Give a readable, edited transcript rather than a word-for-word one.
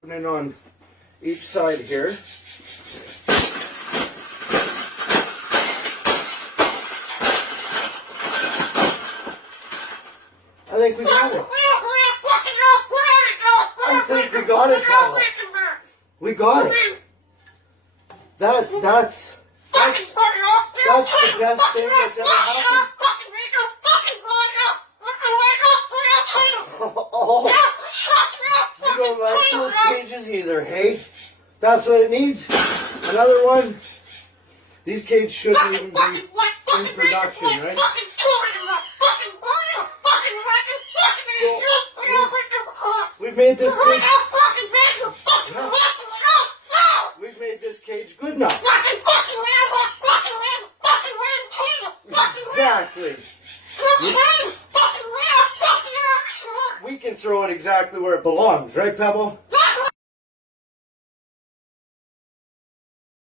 Putting it on each side here. I think we got it. I think we got it, Paula. We got it. That's the best thing that's ever happened. Oh, you don't like those cages either, hey? That's what it needs. Another one. These cages shouldn't even be in production, right? So, we've made this cage. Yeah. We've made this cage good enough. Exactly. We can throw it exactly where it belongs, right, Pebble?